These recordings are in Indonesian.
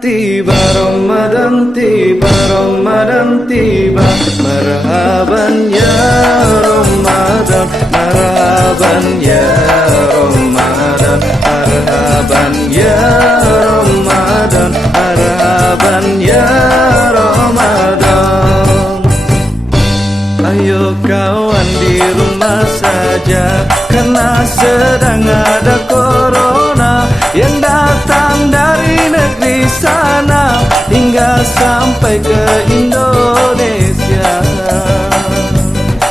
tiba, Ramadan tiba, Ramadan tiba. Marhaban ya Ramadan, marhaban ya Ramadan, marhaban ya Ramadan, marhaban ya Ramadan. Ayo kawan di rumah saja, karena sedang ada corona yang datang dari negeri sana hingga sampai ke Indonesia.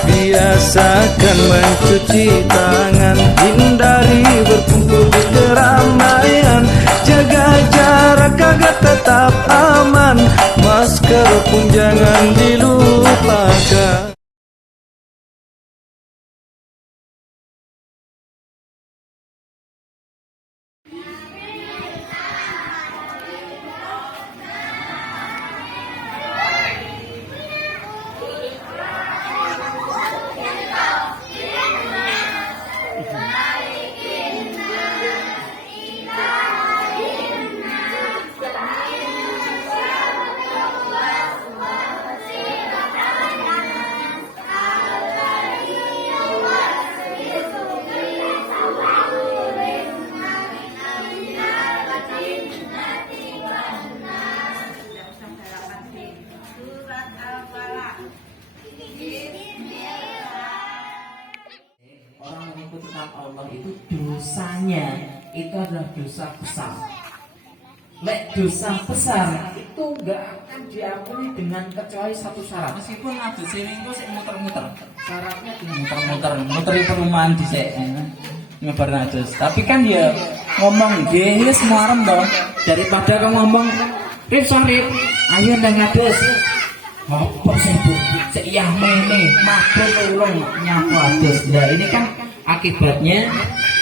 Biasakan mencuci tangan, hindari berkumpul di keramaian, jaga jarak agar tetap aman, masker pun jangan dilupakan. Orang mengikuti Allah itu dosanya itu adalah dosa besar. Lek dosa besar itu enggak akan diampuni dengan kecuali satu syarat. Meskipun ada seminggu sih muter-muter, syaratnya muter-muter perumahan di nyebar najis. Tapi kan dia ngomong dia semua orang dong, daripada kamu ngomong Rif sorry, ayo nang ngadus. Apa sih bu? Seiyah mene, mabuk ulung nyapu adus. Nah ini kan akibatnya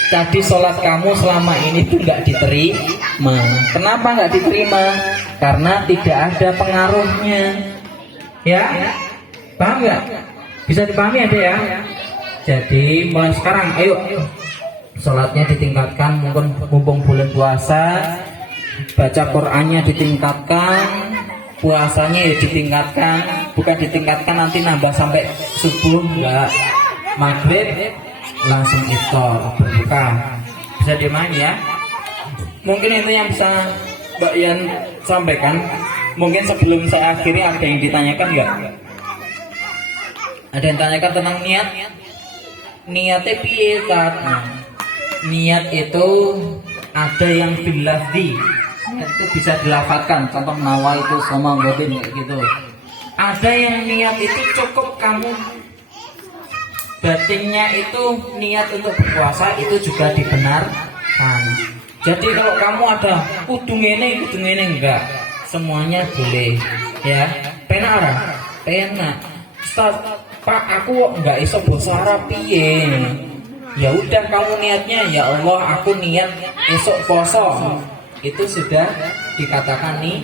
tadi sholat kamu selama ini tuh nggak diterima. Kenapa nggak diterima? Karena tidak ada pengaruhnya. Ya, paham nggak? Bisa dipahami ada ya? Jadi mulai sekarang, ayo sholatnya ditingkatkan, mungkin mumpung bulan puasa, baca Qurannya ditingkatkan, puasanya ya ditingkatkan, bukan ditingkatkan nanti nambah sampai subuh, enggak, maghrib langsung iftar berbuka. Bisa dimana ya? Mungkin itu yang bisa Mbak Yan sampaikan. Mungkin sebelum saya akhiri ada yang ditanyakan enggak? Ada yang tanyakan tentang niat? Niatnya piye Tat? Niat itu ada yang bilafzi, itu bisa dilafalkan, contoh nawal itu sama godin gitu. Ada yang niat itu cukup kamu batinnya itu niat untuk berpuasa itu juga dibenarkan. Jadi kalau kamu ada udung ini enggak, semuanya boleh ya. Penak ora? Penak. Ustaz, Pak aku enggak iso basa Arab piye? Ya udah kamu niatnya ya Allah aku niat esok poso. Itu sudah dikatakan nih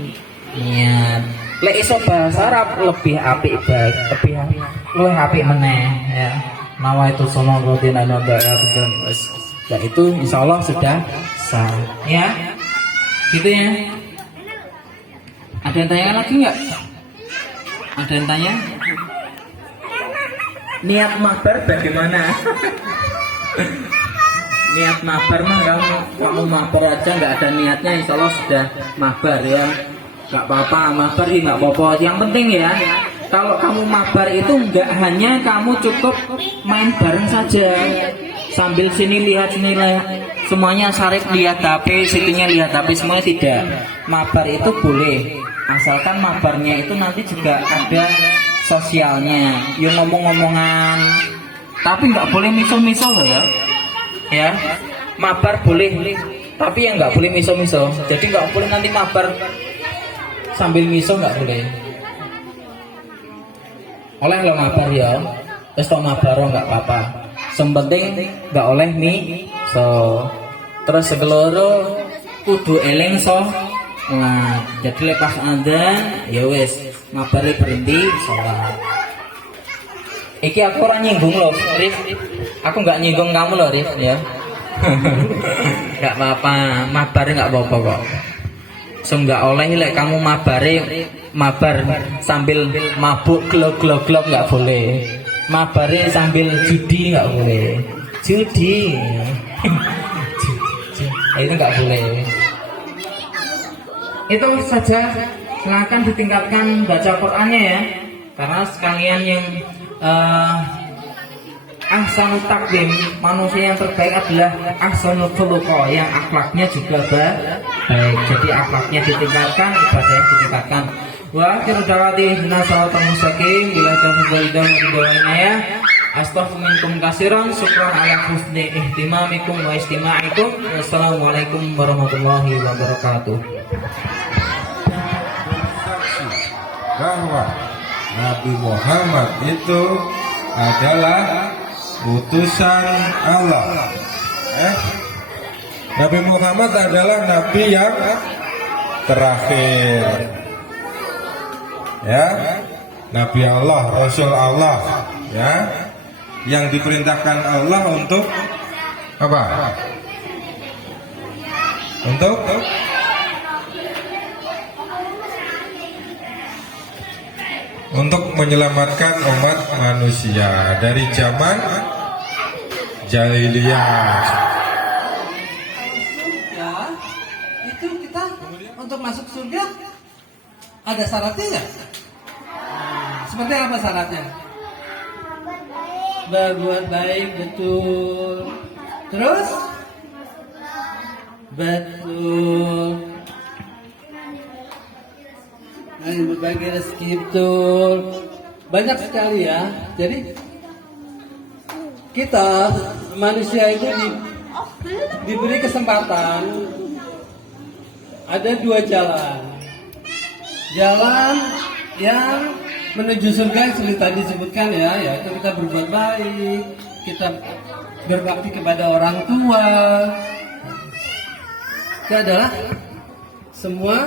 niat. Lek iso bahasa Arab lebih apik baik, lebih apik meneh ya. Nawa itu sama godin ana ya itu insyaallah sudah sah ya. Gitu ya. Ada yang tanya lagi enggak? Ada yang tanya? Niat mabar bagaimana? Niat mabar mah kamu mabar aja nggak ada niatnya insya Allah sudah mabar ya, nggak apa-apa mabar sih nggak apa-apa. Yang penting ya kalau kamu mabar itu nggak hanya kamu cukup main bareng saja sambil sini lihat semuanya sarip lihat HP, situnya lihat HP, semuanya tidak. Mabar itu boleh asalkan mabarnya itu nanti juga ada sosialnya, yuk ngomong-ngomongan, tapi nggak boleh miso-miso loh ya. Ya, mabar boleh, tapi yang nggak boleh miso-miso. Jadi nggak boleh nanti mabar sambil miso, nggak boleh. Oleh lo mabar ya, terus to mabar nggak apa-apa. Sepenting nggak oleh miso. Terus sekeloro kudu eling so. Nah, jadi lepas anda, ya wes mabar berhenti sholat. Iki aku orang nyinggung loh, Rif. Aku nggak nyinggung kamu loh, Rif ya. Nggak apa-apa, mabar nggak apa-apa kok. Nggak oleh lek kamu mabar sambil mabuk glok nggak boleh. Mabare sambil judi nggak boleh. Judi. Itu nggak boleh. Itu saja. Silakan ditingkatkan baca Qur'annya ya. Karena sekalian yang ahsanul takdim, manusia yang terbaik adalah ahsanul khuluqa, yang akhlaknya juga baik. Jadi akhlaknya ditingkatkan, ibadahnya ditingkatkan. Wa akhiru da'wati ihdinas siratal mustaqim bila taufiq wal hidayah. Astaghfiru minkum katsiran, syukran ala husni ihtimamikum wa istima'ikum. Wassalamualaikum warahmatullahi wabarakatuh. Bahwa Nabi Muhammad itu adalah utusan Allah. Nabi Muhammad adalah nabi yang terakhir. Ya, Nabi Allah, Rasul Allah, ya, yang diperintahkan Allah untuk apa? Untuk menyelamatkan umat manusia dari zaman jahiliyah. Ya, itu kita untuk masuk surga ada syaratnya nggak? Seperti apa syaratnya? Berbuat baik, betul. Terus? Betul. Berbagi rezeki, betul. Banyak sekali ya. Jadi kita manusia itu diberi kesempatan ada dua jalan. Jalan yang menuju surga yang sudah tadi disebutkan ya, yaitu kita berbuat baik, kita berbakti kepada orang tua. Itu adalah semua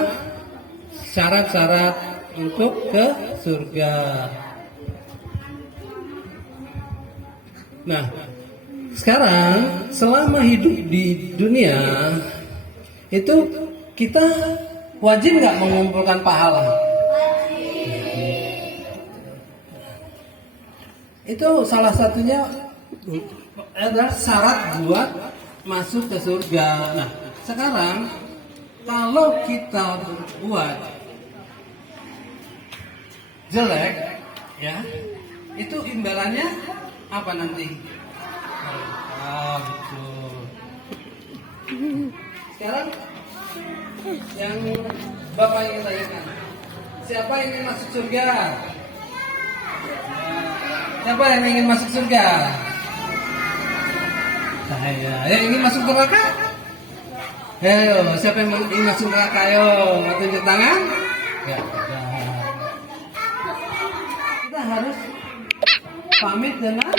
syarat-syarat untuk ke surga. Nah, sekarang selama hidup di dunia itu kita wajib nggak mengumpulkan pahala? Itu salah satunya adalah syarat buat masuk ke surga. Nah, sekarang kalau kita berbuat jelek, ya, itu imbalannya apa nanti? Betul. Sekarang yang Bapak ingin tanyakan, siapa yang ingin masuk surga? Siapa yang ingin masuk surga? Saya. Yang ingin masuk neraka? Ayo, siapa yang ingin masuk neraka? Ayo, tunjuk tangan. Ya, kita harus pamit dengan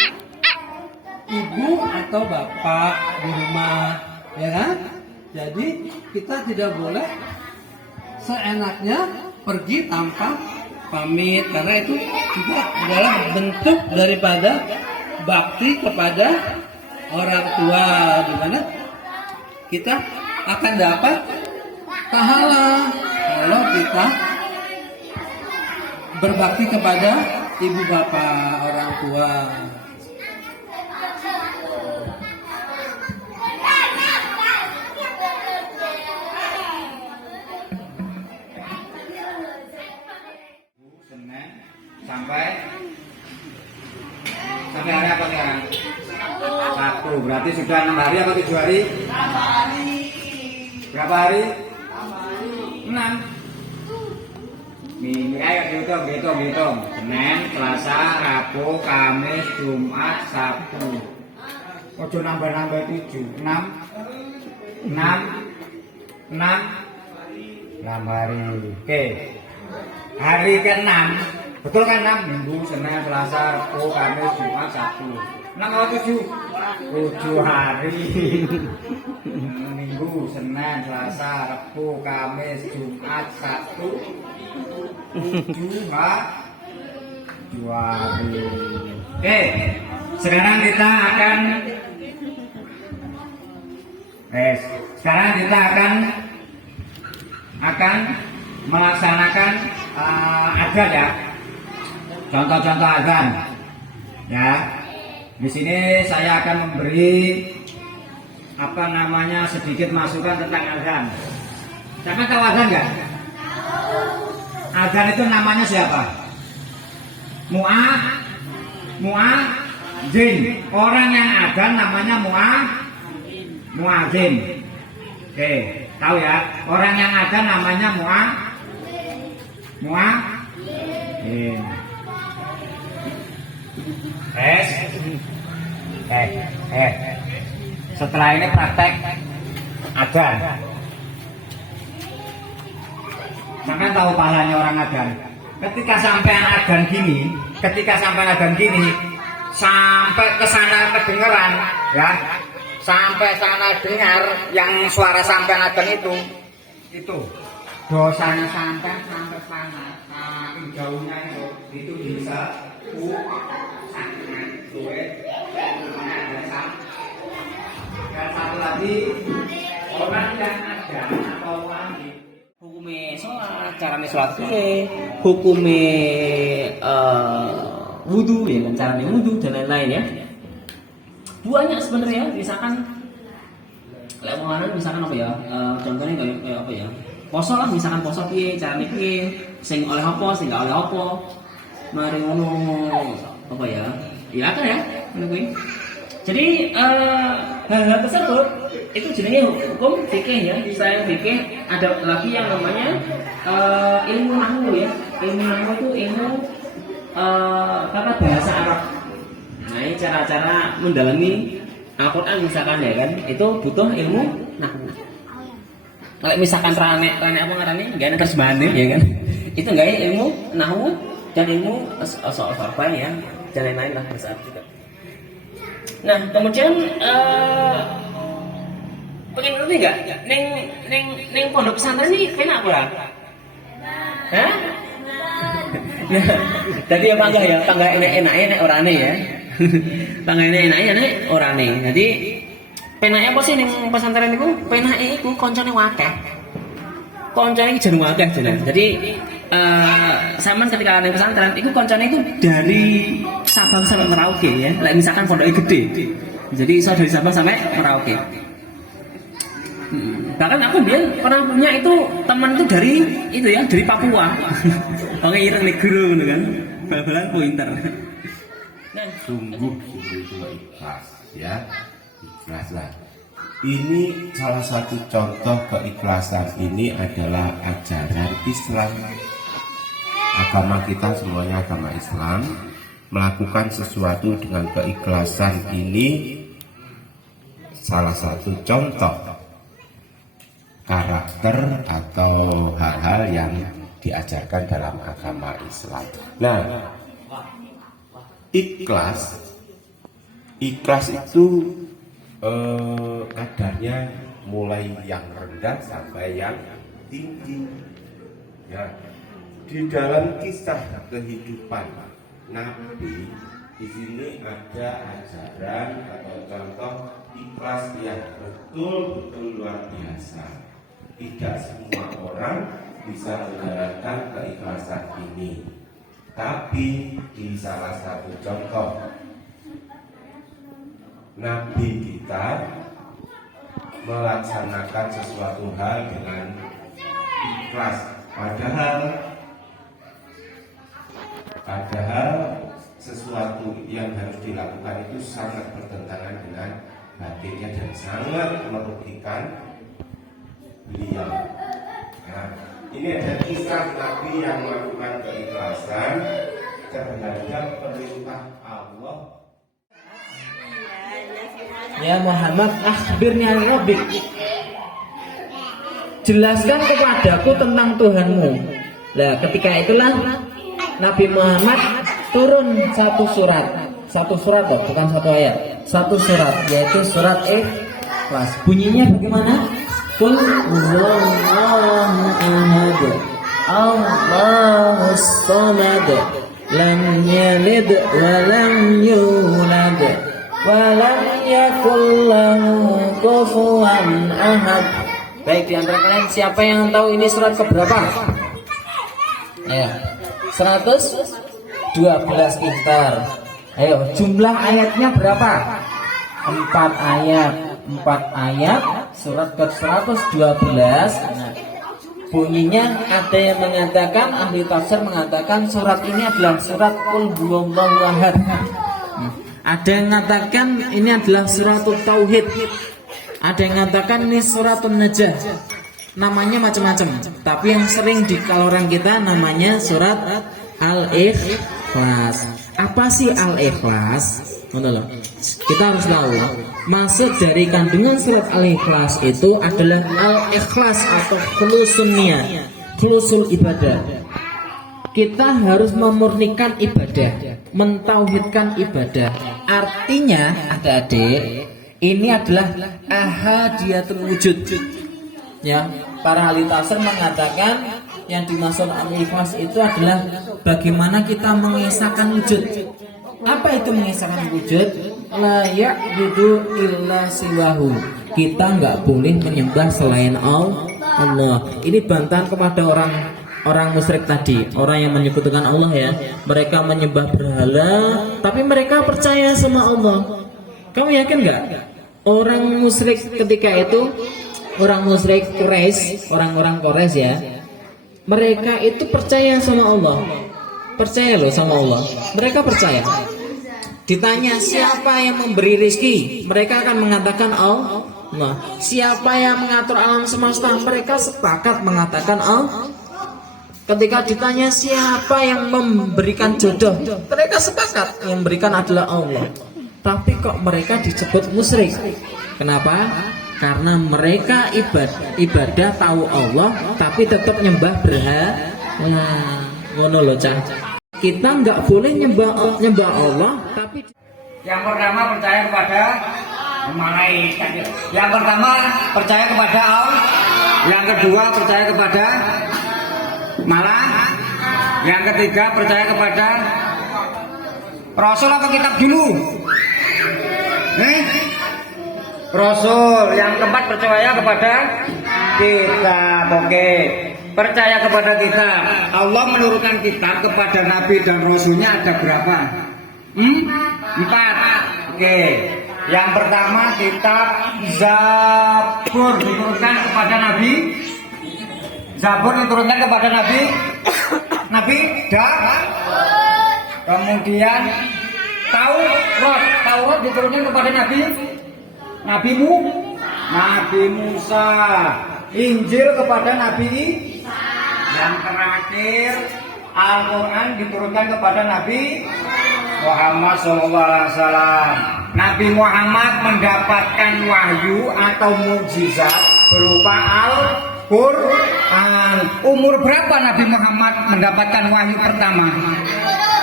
ibu atau bapak di rumah, ya kan? Jadi kita tidak boleh seenaknya pergi tanpa pamit, karena itu juga adalah bentuk daripada bakti kepada orang tua, di mana kita akan dapat pahala kalau kita berbakti kepada ibu bapak orang tua. Sampai hari apa sekarang? Satu. Berarti sudah 6 hari atau 7 hari? 6 hari. Berapa hari? 6. Minggu, ayo hitung. Senin, Selasa, Rabu, Kamis, Jumat, Sabtu. Ojo nambah 7. 6 hari. Oke. Hari ke-6. Betul kan 6? Minggu, Senin, Selasa, Rabu, Kamis, Jumat, Sabtu. 6 atau 7? 7 hari. Minggu, Senin, Selasa, Rabu, Kamis, Jumat, Sabtu. 7 hari. Oke, sekarang kita akan akan melaksanakan adzan ya. Contoh-contoh adzan. Ya. Di sini saya akan memberi sedikit masukan tentang adzan. Siapa tahu adzan nggak? Adzan itu namanya siapa? Muadzin. Orang yang adzan namanya muadzin. Oke, tahu ya? Orang yang adzan namanya muadzin. Setelah ini praktek adzan. Sampai tahu pahalanya orang adzan. Ketika sampai adzan gini, sampai ke sana kedengeran, ya, sampai sana dengar yang suara sampai adzan itu dosanya sampai sana, jauhnya itu bisa dan satu lagi orang yang ada atau wangi Hukumnya sholat, caranya sholat piye, hukumnya wudhu ya kan, caranya wudhu dan lain-lain ya. Banyak sebenarnya, misalkan misalkan apa ya, contohnya kayak apa ya, poso lah, misalkan poso piye, caranya piye, sing oleh apa, sing gak oleh apa, mari ngono apa ya, iya kan ya, menurut. Jadi hal-hal tersebut itu jenenge hukum fikih ya. Selain fikih ada lagi yang namanya ilmu nahwu ya. Ilmu nahwu itu ilmu tata bahasa Arab. Nah ini cara-cara mendalami Al-Quran misalkan ya kan, itu butuh ilmu nahwu. Kalau misalkan rane apa ngarane nggak ada terjemahannya ya kan, itu nggak ilmu nahwu dan ilmu soal farban ya dan lain-lain lah bahasa Arab juga. Nah kemudian pengen ngerti nggak? Neng pondok pesantren ini enak apa? Hah? Nah, jadi apa enggak ya? Tangga enak orane ya. Tangga enak orane. Jadi penake apa sih neng pesantren itu? Penake iku koncone wakeh. Koncone iki jeneng wakeh jeneng. Jadi sampean ketika neng pesantren iku koncone itu dari Sabang sampai Merauke ya. Misalkan pondoknya gede. Jadi iso dari Sabang sampai Merauke. Bahkan aku pernah punya itu teman itu dari Papua. Oke, ireng negro gitu kan. Bal-balan pointer. Sungguh ikhlas ya. Ikhlaslah. Ini salah satu contoh keikhlasan ini adalah ajaran Islam. Agama kita semuanya agama Islam. Melakukan sesuatu dengan keikhlasan ini salah satu contoh karakter atau hal-hal yang diajarkan dalam agama Islam. Nah, ikhlas itu kadarnya mulai yang rendah sampai yang tinggi. Ya, di dalam kisah kehidupan Nabi di sini ada ajaran atau contoh ikhlas yang betul-betul luar biasa. Tidak semua orang bisa menjalankan keikhlasan ini. Tapi di salah satu contoh Nabi kita melaksanakan sesuatu hal dengan ikhlas. Padahal sesuatu yang harus dilakukan itu sangat bertentangan dengan batinnya dan sangat merugikan beliau. Nah, ini ada kisah Nabi yang melakukan keikhlasan terhadap perintah Allah. Ya Muhammad, akhbirni an rabbik. Jelaskan kepadaku tentang Tuhanmu. Nah, ketika itulah Nabi Muhammad turun satu surat bukan satu ayat, satu surat, yaitu surat Ikhlas. Bunyinya bagaimana? Qul huwallahu ahad, Allahus samad, lam yalid wa lam yulad wa lam yakul lahu kufuwan ahad. Baik, di antara kalian siapa yang tahu ini surat keberapa? Ayo, 112 pintar. Ayo, jumlah ayatnya berapa? 4 ayat. 4 ayat surat ke-112. Nah, bunyinya ada yang mengatakan, ahli tafsir mengatakan surat ini adalah surat Qul Huwallahu Ahad. Ada yang mengatakan ini adalah suratul Tauhid. Ada yang mengatakan ini suratun Najah. Namanya macam-macam. Tapi yang sering di orang kita namanya surat Al-Ikhlas. Apa sih Al-Ikhlas? Kita harus tahu. Maksud dari kandungan surat Al-Ikhlas itu adalah Al-Ikhlas atau khulusun niyat, khulusul ibadah. Kita harus memurnikan ibadah, mentauhidkan ibadah. Artinya, adik-adik, ini adalah ahadiyatul wujud. Ya, para ahli tafsir mengatakan yang dimaksud al-ikhlas itu adalah bagaimana kita mengesahkan wujud. Apa itu mengesahkan wujud? La ya'budu illa siwahu. Kita nggak boleh menyembah selain Allah. Ini bantahan kepada orang musyrik tadi, orang yang menyekutukan Allah ya. Mereka menyembah berhala, tapi mereka percaya sama Allah. Kamu yakin nggak? Orang musyrik ketika itu, orang musyrik Quraisy, orang-orang Quraisy ya, mereka itu percaya sama Allah. Percaya loh sama Allah. Mereka percaya. Ditanya siapa yang memberi rizki, mereka akan mengatakan Allah. Siapa yang mengatur alam semesta, mereka sepakat mengatakan Allah. Ketika ditanya siapa yang memberikan jodoh, mereka sepakat yang memberikan adalah Allah. Tapi kok mereka disebut musyrik? Kenapa? Karena mereka ibadah tahu Allah, tapi tetap nyembah berhala. Ngono loh, Cah. Kita nggak boleh nyembah Allah, tapi yang pertama percaya kepada malaikat. Yang pertama percaya kepada Allah. Yang kedua percaya kepada malah. Yang ketiga percaya kepada Rasul atau kitab dulu? Rasul. Yang keempat percaya kepada kitab. Oke. Percaya kepada kitab. Allah menurunkan kitab kepada Nabi dan Rasulnya ada berapa? 4. Oke. Yang pertama kitab Zabur diturunkan kepada Nabi. Zabur diturunkan kepada Nabi Daud. Kemudian Taurat diturunkan kepada Nabi Musa. Injil kepada Nabi. Yang terakhir Al-Quran diturunkan kepada Nabi Muhammad SAW. Nabi Muhammad mendapatkan wahyu atau mukjizat berupa Al-Quran. Umur berapa Nabi Muhammad mendapatkan wahyu pertama?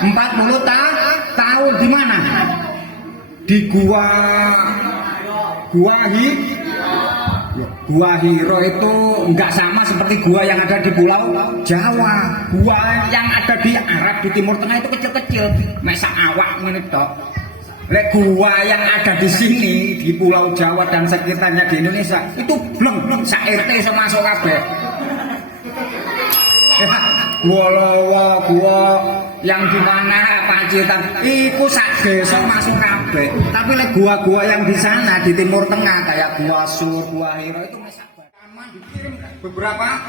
40 tahun. Di mana? Di Gua Hiro itu enggak sama seperti gua yang ada di Pulau Jawa. Gua yang ada di Arab di Timur Tengah itu kecil-kecil, mesak awak ngene tok. Lek gua yang ada di sini di Pulau Jawa dan sekitarnya di Indonesia itu bleng sak RT masuk kabeh. Gua Lowo, gua yang di mana Pacitan, iku sak desa masuk kabeh. Tapi lek gua yang di sana di Timur Tengah kayak gua Sur, gua Hiro itu mesak aman dikirim beberapa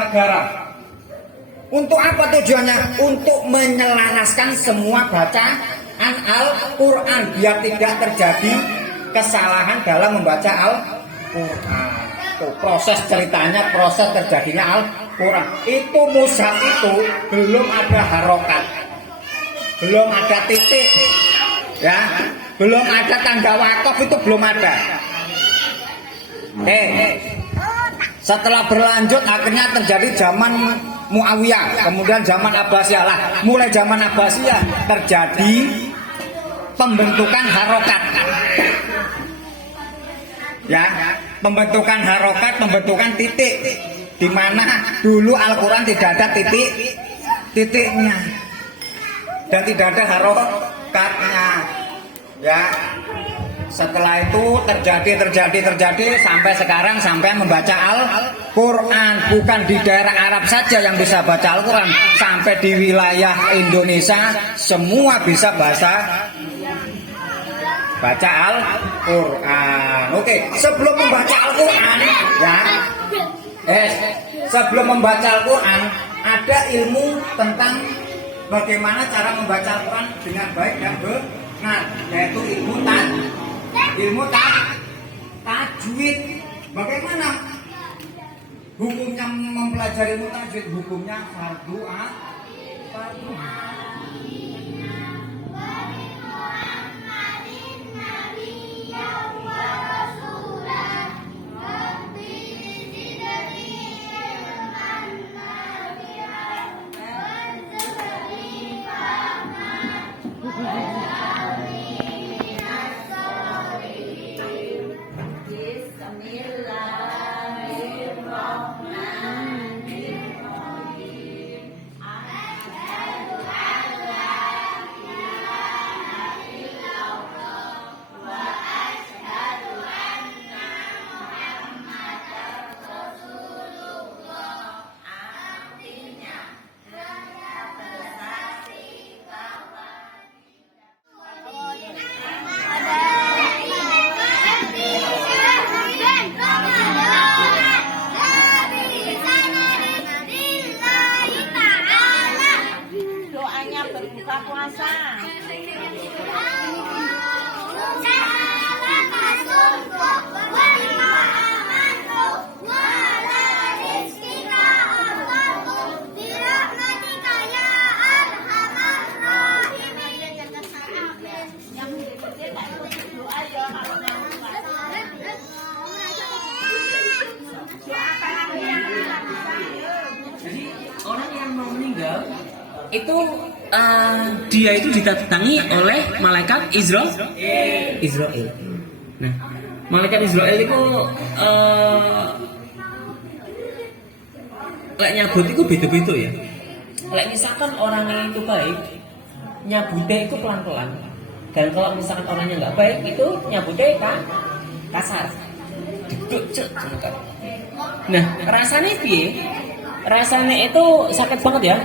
negara. Untuk apa tujuannya? Untuk menyelaraskan semua bacaan Al-Quran biar tidak terjadi kesalahan dalam membaca Al-Quran. Proses ceritanya, proses terjadinya Al-Quran. Itu mushaf itu belum ada harokat, belum ada titik, ya, belum ada tanda wakaf, itu belum ada. Setelah berlanjut akhirnya terjadi zaman Muawiyah, kemudian zaman Abbasiyah lah. Mulai zaman Abbasiyah terjadi pembentukan harokat, ya, pembentukan harokat, pembentukan titik, di mana dulu Al-Quran tidak ada titiknya dan tidak ada harokatnya, ya. Setelah itu terjadi sampai sekarang sampai membaca Al-Quran. Bukan di daerah Arab saja yang bisa baca Al-Quran, sampai di wilayah Indonesia semua bisa baca Al-Quran. Oke, sebelum membaca Al-Quran ya, sebelum membaca Al-Quran ada ilmu tentang bagaimana cara membaca Al-Quran dengan baik dan benar, yaitu ilmu tajwid. Bagaimana hukumnya mempelajari ilmu tajwid? Hukumnya fardu Doanya berbuka puasa. Jadi orang yang mau meninggal itu dia itu didatangi oleh malaikat Israel. Nah, malaikat Israel itu lek nyabut itu beda-beda ya. Lek misalkan orangnya itu baik, nyabutnya itu pelan-pelan. Dan kalau misalkan orangnya nggak baik, itu nyabutnya kasar. Duduk cek. Nah, rasanya piye? Rasanya itu sakit banget ya.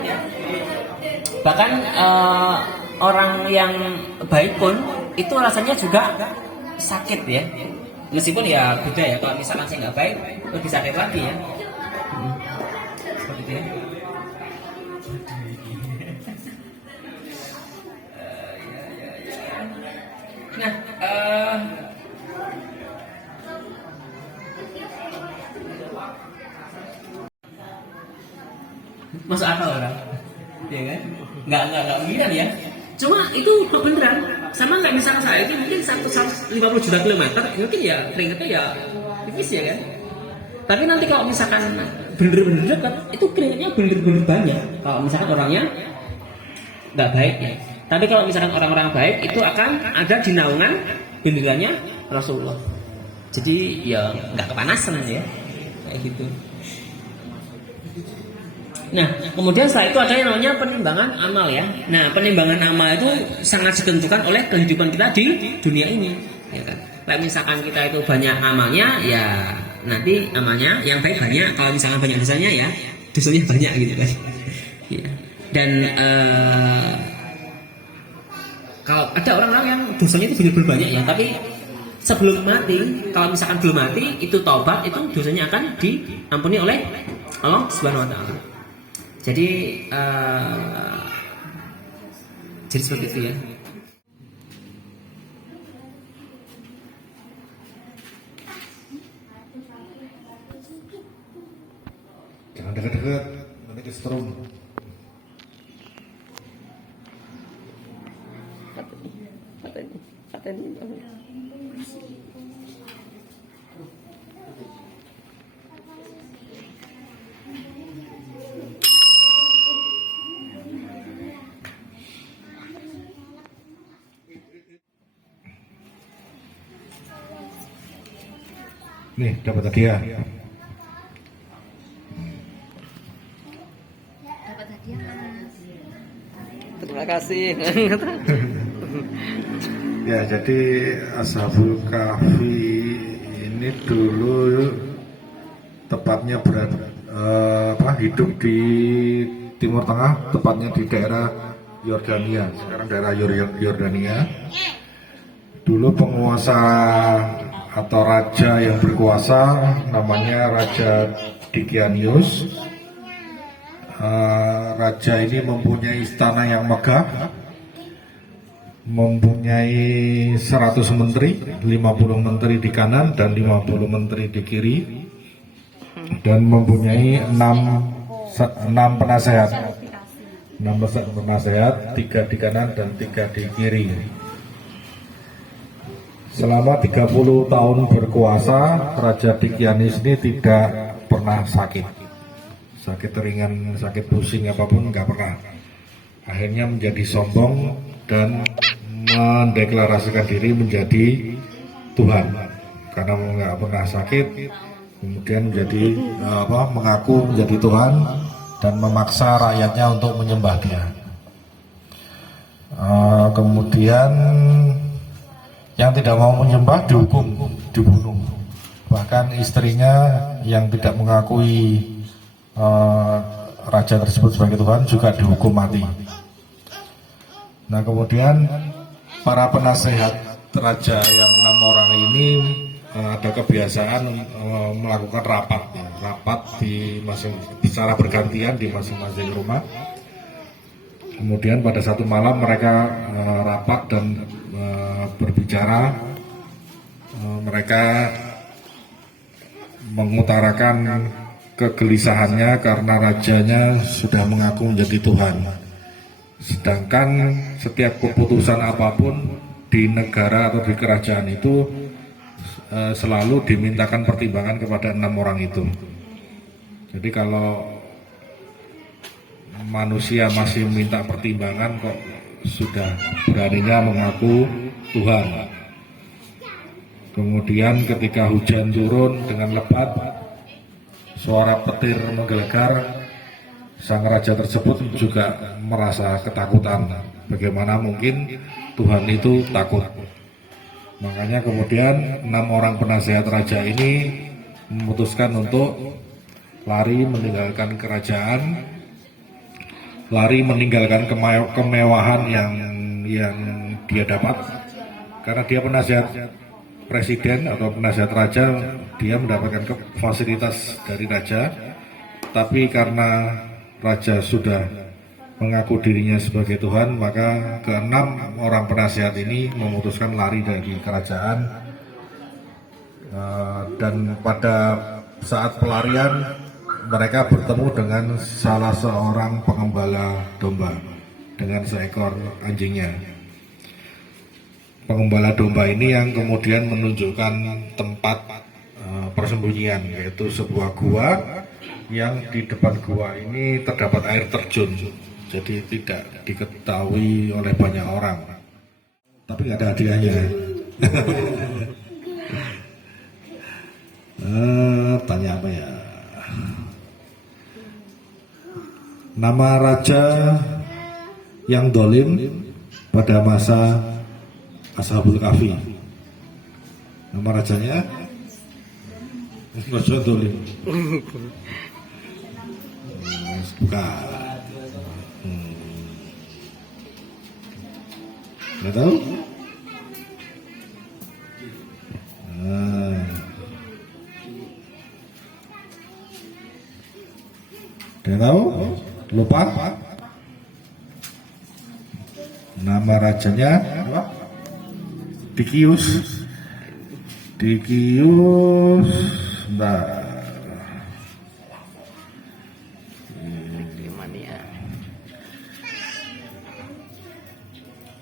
Bahkan orang yang baik pun itu rasanya juga sakit ya. Meskipun ya beda ya. Kalau misalkan saya nggak baik, lebih sakit lagi ya. Seperti itu ya. Nah, masuk akal orang, ya kan? Nggak miran ya. Cuma itu beneran. Sama nggak misalnya saya itu mungkin 150 juta kilometer, mungkin ya keringetnya ya tipis ya kan. Tapi nanti kalau misalkan bener-bener dekat, itu keringetnya bener-bener banyak. Kalau misalkan orangnya nggak baik ya. Tapi kalau misalkan orang-orang baik itu akan ada di naungan bimbingannya Rasulullah. Jadi ya nggak kepanasan ya, kayak gitu. Nah, kemudian setelah itu ada yang namanya penimbangan amal ya. Nah, penimbangan amal itu sangat ditentukan oleh kehidupan kita di dunia ini. Ya kan? Kalau misalkan kita itu banyak amalnya, ya nanti amalnya yang baik banyak. Kalau misalkan banyak dosanya ya dosanya banyak gitu kan. Ya. Dan kalau ada orang-orang yang dosanya itu benar-benar banyak ya, tapi sebelum mati, kalau misalkan belum mati, itu taubat, itu dosanya akan diampuni oleh Allah Subhanahu Wa Taala. Jadi seperti itu ya. Jangan dekat-dekat, nanti kesetrum. Nih, dapat hadiah. Terima kasih. Ya, jadi Ashabul Kahfi ini dulu tepatnya hidup di Timur Tengah, tepatnya di daerah Yordania. Sekarang daerah Yordania. Dulu penguasa atau raja yang berkuasa namanya Raja Dikianius. Raja ini mempunyai istana yang megah, mempunyai 100 menteri, 50 menteri di kanan dan 50 menteri di kiri, dan mempunyai 6 penasehat, 6 penasehat, 3 di kanan dan 3 di kiri. Selama 30 tahun berkuasa, Raja Dikianius ini tidak pernah sakit ringan, sakit pusing apapun nggak pernah. Akhirnya menjadi sombong dan mendeklarasikan diri menjadi Tuhan karena nggak pernah sakit. Kemudian menjadi mengaku menjadi Tuhan dan memaksa rakyatnya untuk menyembah Dia. Kemudian yang tidak mau menyembah dihukum, dibunuh. Bahkan istrinya yang tidak mengakui raja tersebut sebagai Tuhan juga dihukum mati. Nah, kemudian para penasehat raja yang 6 orang ini ada kebiasaan melakukan rapat di secara bergantian di masing-masing rumah. Kemudian pada satu malam mereka rapat dan berbicara. Mereka mengutarakan kegelisahannya karena rajanya sudah mengaku menjadi Tuhan. Sedangkan setiap keputusan apapun di negara atau di kerajaan itu selalu dimintakan pertimbangan kepada 6 orang itu. Jadi kalau manusia masih minta pertimbangan kok sudah beraninya mengaku Tuhan. Kemudian ketika hujan turun dengan lebat, suara petir menggelegar, sang raja tersebut juga merasa ketakutan. Bagaimana mungkin Tuhan itu takut? Makanya kemudian 6 orang penasehat raja ini memutuskan untuk lari meninggalkan kerajaan, lari meninggalkan kemewahan yang dia dapat, karena dia penasehat presiden atau penasihat raja, dia mendapatkan fasilitas dari raja, tapi karena raja sudah mengaku dirinya sebagai Tuhan, maka ke-6 orang penasihat ini memutuskan lari dari kerajaan. Dan pada saat pelarian mereka bertemu dengan salah seorang pengembala domba dengan seekor anjingnya. Pengembala domba ini yang kemudian menunjukkan tempat persembunyian, yaitu sebuah gua yang di depan gua ini terdapat air terjun, jadi tidak diketahui oleh banyak orang. Tapi nggak ada hadiahnya. Tanya apa ya? Nama raja yang dolim pada masa Ashabul Kahfi. Nama rajanya Raja dolim. Bukan. Nggak tahu? Nggak tahu? Lupa? Nama rajanya apa? Dikius. Bentar.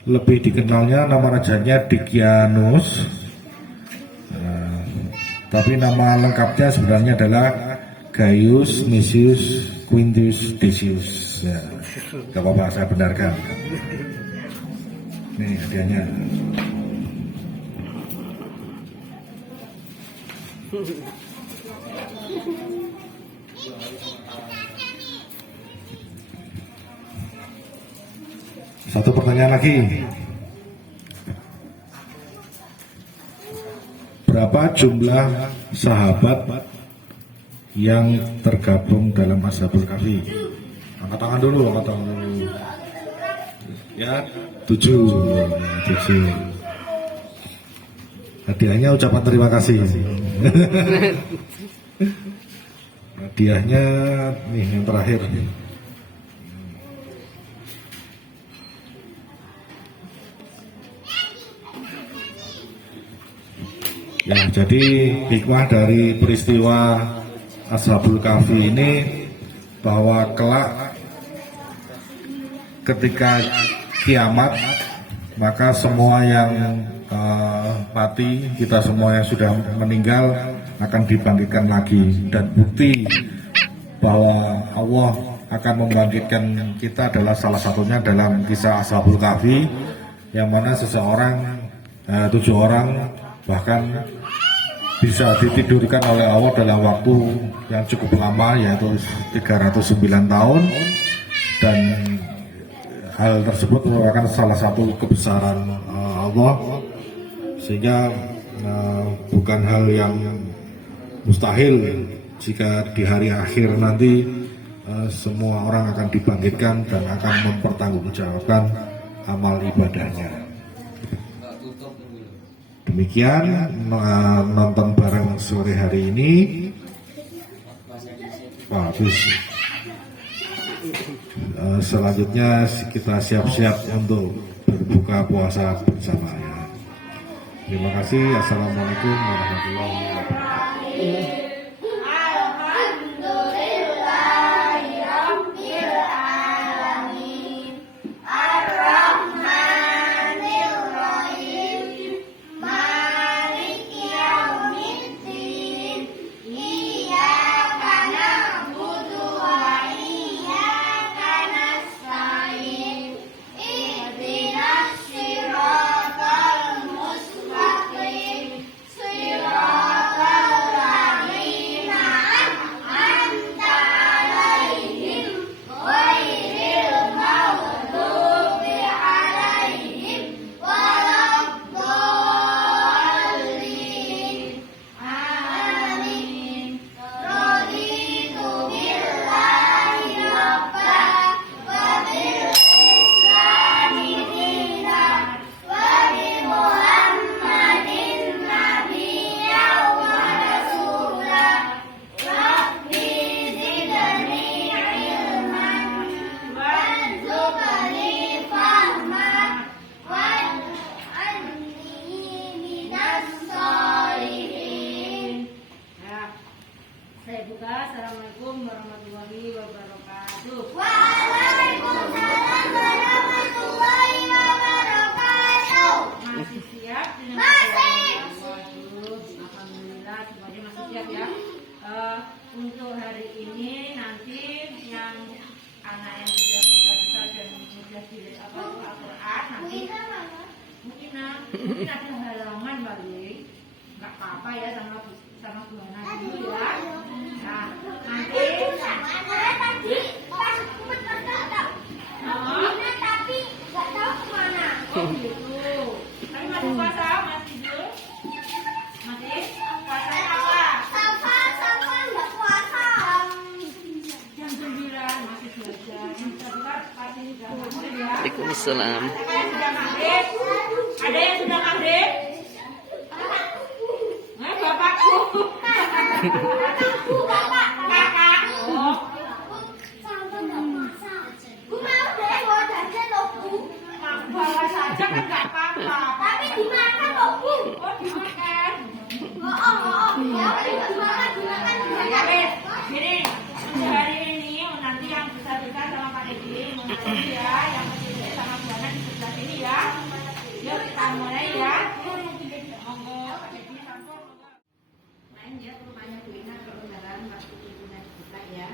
Lebih dikenalnya nama rajanya Dikianus, tapi nama lengkapnya sebenarnya adalah Gaius Nicius Quintus Decius. Ya, gak apa-apa, saya benarkan. Nih hadiahnya. Satu pertanyaan lagi. berapa jumlah sahabat yang tergabung dalam Ashabul Kahfi? Angkat tangan dulu, angkat tangan dulu. Ya, 7. Hadiahnya ucapan terima kasih. Hadiahnya nih yang terakhir. Ya, jadi hikmah dari peristiwa Ashabul Kahfi ini bahwa kelak ketika kiamat maka semua yang mati, kita semua yang sudah meninggal akan dibangkitkan lagi, dan bukti bahwa Allah akan membangkitkan kita adalah salah satunya dalam kisah Ashabul Kahfi, yang mana seseorang 7 orang bahkan bisa ditidurkan oleh Allah dalam waktu yang cukup lama, yaitu 309 tahun, dan hal tersebut merupakan salah satu kebesaran Allah, sehingga bukan hal yang mustahil jika di hari akhir nanti semua orang akan dibangkitkan dan akan mempertanggungjawabkan amal ibadahnya. Demikian nonton bareng sore hari ini. Habis. Selanjutnya kita siap-siap untuk berbuka puasa bersama ya. Terima kasih. Assalamualaikum warahmatullahi wabarakatuh. Assalamualaikum warahmatullahi wabarakatuh. Waalaikumsalam warahmatullahi wabarakatuh. Masih siap dengan Masih. Alhamdulillah semuanya masih siap ya. Untuk hari ini nanti yang anak yang sudah besar dan sudah di Al-Quran nanti mungkin ada halaman balik, nggak apa-apa ya sama Buana dulu ya. Nah, nanti tapi nggak tahu kemana. oh gitu. Tapi masih puasa, masih dulu. Masih puasanya apa? Sama nggak puasa. Jam 9 masih belajar. Yang kedua pasti sudah maghrib ya. Waalaikumsalam. Ada yang sudah maghrib? Ada yang sudah maghrib? Bapakku. Bapak. Kakak. Oh. Sama nggak puasa. Gue mau deh bawa jajan loh Bu. Bawa saja kan nggak apa-apa. Tapi dimakan loh Bu. Oh dimakan. Oh. Ya dimakan. Ya wes. Gini, untuk hari ini nanti yang besar-besar sama Pak Edi mengaji ya, yang kecil sama Buana di sebelah sini ya. Yuk kita mulai ya. Monggo Pak Edi sampun. Main ya ke rumahnya Bu Ina kalau beneran waktu ibunya dibuka ya.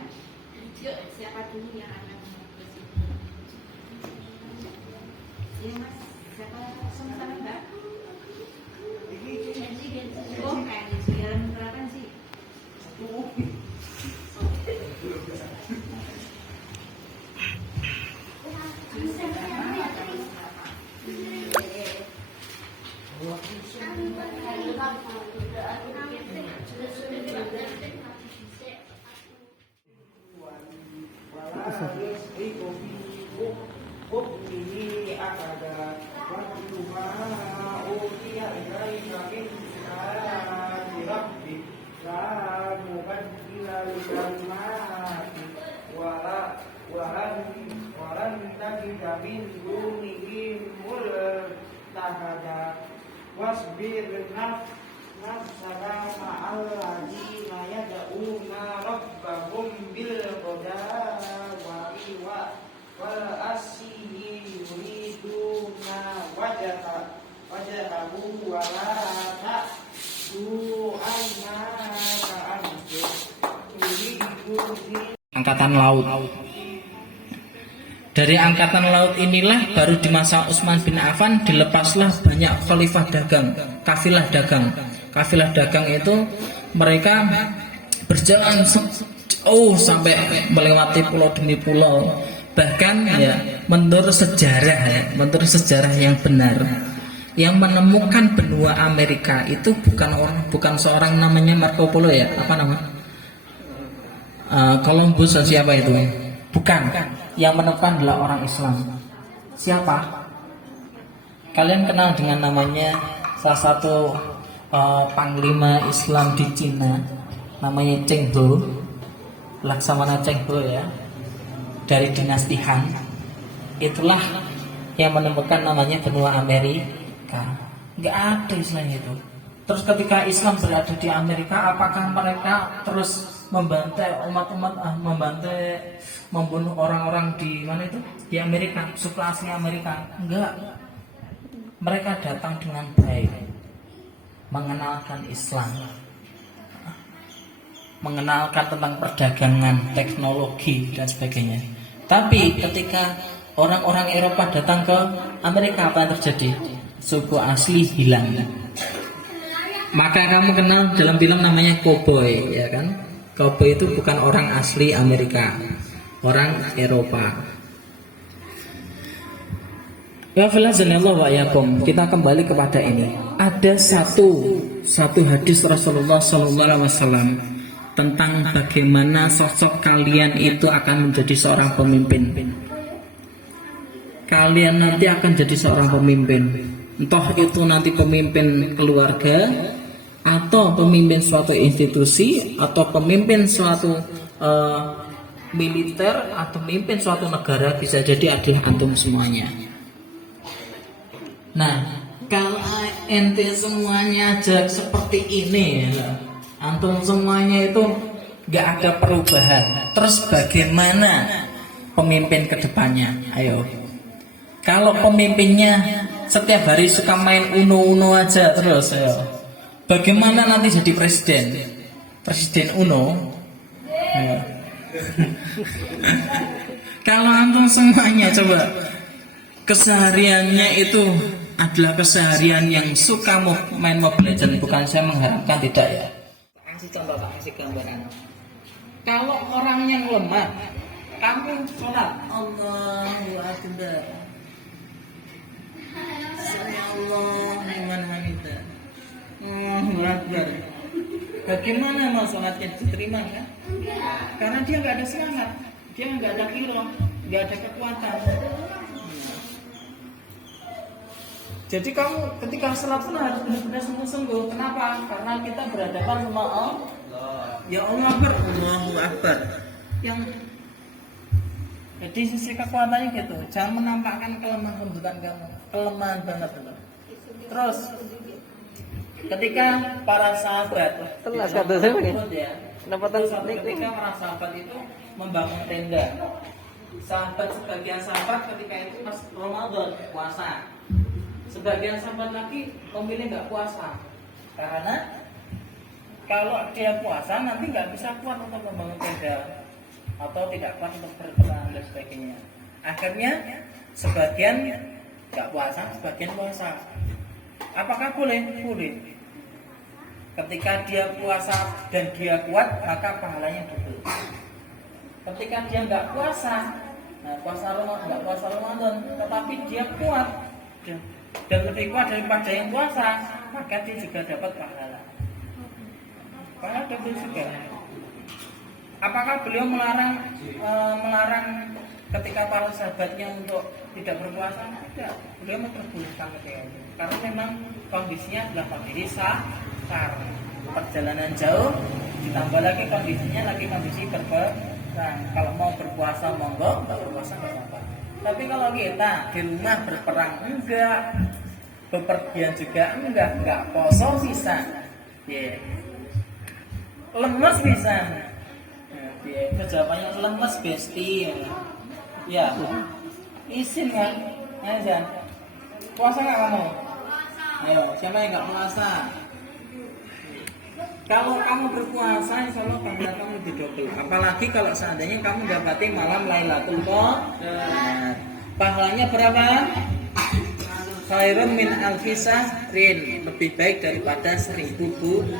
Yuk siapa dulu yang akan ke sini? Iya Mas, siapa sama-sama Mbak? Oh, kayak di segala menerapkan sih. min dunihim multahada wasbir nafsaka ma'al ladzina yad'una rabbahum bil ghadati wal asyi yuriduna wajhahu wa la ta'du annaka Angkatan Laut. Dari Angkatan Laut inilah baru di masa Utsman bin Affan dilepaslah banyak khalifah dagang, kafilah dagang. Kafilah dagang itu mereka berjalan jauh sampai melewati pulau demi pulau. Bahkan ya menurut sejarah yang benar, yang menemukan benua Amerika itu bukan seorang namanya Marco Polo ya, apa nama? Columbus atau siapa itu? Bukan. Yang menemukan adalah orang Islam. Siapa? Kalian kenal dengan namanya salah satu panglima Islam di Cina, namanya Cheng Ho, Laksamana Cheng Ho ya, dari dinasti Han. Itulah yang menemukan namanya benua Amerika. Nggak ada Islam itu. Terus ketika Islam berada di Amerika, apakah mereka terus membantai umat-umat, membunuh orang-orang di mana itu? Di Amerika, suku asli Amerika? Enggak. Mereka datang dengan baik, mengenalkan Islam, mengenalkan tentang perdagangan, teknologi dan sebagainya. Tapi ketika orang-orang Eropa datang ke Amerika, apa yang terjadi? Suku asli hilang. Maka kamu kenal dalam film namanya Cowboy, ya kan? Cowboy itu bukan orang asli Amerika, orang Eropa. Ya filazanallahu wa yakum. Kita kembali kepada ini. Ada satu hadis Rasulullah SAW tentang bagaimana sosok kalian itu akan menjadi seorang pemimpin. Kalian nanti akan jadi seorang pemimpin. Entah itu nanti pemimpin keluarga, atau pemimpin suatu institusi, atau pemimpin suatu militer, atau pemimpin suatu negara, bisa jadi adalah antum semuanya. Nah, kalau ente semuanya aja seperti ini ya, antum semuanya itu nggak ada perubahan, terus bagaimana pemimpin kedepannya? Ayo, kalau pemimpinnya setiap hari suka main uno aja terus, ayo, bagaimana nanti jadi presiden Uno? Ya. Kalau antum semuanya coba kesehariannya itu adalah keseharian yang suka main Mobile Legends, bukan saya mengharapkan, tidak ya. Kasih contoh, kasih gambaran. Kalau orang yang lemah, kamu sholat Allahu Akbar, Allah liman hamidah, Allahu Akbar. Bagaimana mau sholatnya diterima kan? Karena dia nggak ada semangat, dia nggak ada kilo, nggak ada kekuatan. Jadi kamu ketika sholat pun harus benar-benar sungguh-sungguh. Kenapa? Karena kita berhadapan sama Allah. Ya Allah Akbar, Allahu Akbar. Jadi sisi kekuatannya gitu. Jangan menampakkan kelemahan lembutan kamu, kelemahan banget itu. Terus ketika para sahabat ketika para sahabat itu membangun tenda, sebagian sahabat ketika itu pas Ramadan puasa, sebagian sahabat lagi memilih nggak puasa karena kalau dia puasa nanti nggak bisa kuat untuk membangun tenda atau tidak kuat untuk berperang dan sebagainya. Akhirnya sebagian nggak puasa, sebagian puasa. Apakah boleh? Boleh. Ketika dia puasa dan dia kuat, maka pahalanya double. Ketika dia nggak puasa, nggak puasa Ramadan, tetapi dia kuat dan lebih kuat daripada yang puasa, maka dia juga dapat pahala. Pahala double juga. Apakah beliau melarang ketika para sahabatnya untuk tidak berpuasa? Tidak. Beliau memperbolehkan ketika itu. Karena memang kondisinya adalah kondisi safar, perjalanan jauh, ditambah lagi kondisinya lagi kondisi berperang. Kalau mau berpuasa monggo, nggak berpuasa nggak apa-apa. Tapi kalau kita di rumah berperang enggak, bepergian juga enggak poso bisa, ya. Lemes bisa, ya. Itu jawabannya lemes besti, ya. Isin kan, aja. Puasa nggak kamu? Ayo, siapa yang nggak puasa? Kalau kamu berpuasa, insya Allah pahala kamu didobel. Apalagi kalau seandainya kamu dapati malam Lailatul Qadar. Pahalanya berapa? Khairun min alfi syahrin, lebih baik daripada 1000 bulan.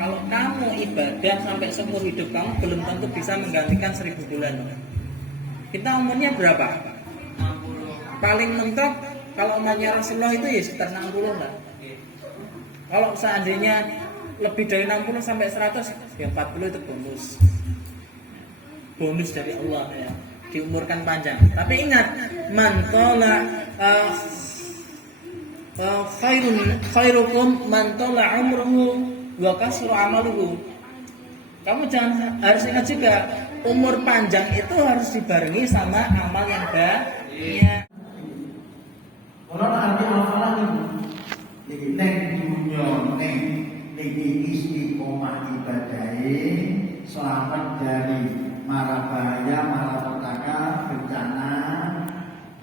Kalau kamu ibadah sampai seumur hidup kamu belum tentu bisa menggantikan 1000 bulan. Kita umurnya berapa? Paling mentok kalau umatnya Rasulullah itu ya sekitar 60 lah. Kalau seandainya lebih dari 60 sampai 100, ya 40 itu bonus. Bonus dari Allah ya, diumurkan panjang. Tapi ingat, man tola khairukum man tola umruhu wa kasru amaluhu. Kamu jangan harus ingat juga, umur panjang itu harus dibarengi sama amal yang banyak. Orang arti al-falah ini neng dunia neng niki istiqomah ibadahe selamat dari mara bahaya, mara petaka, bencana,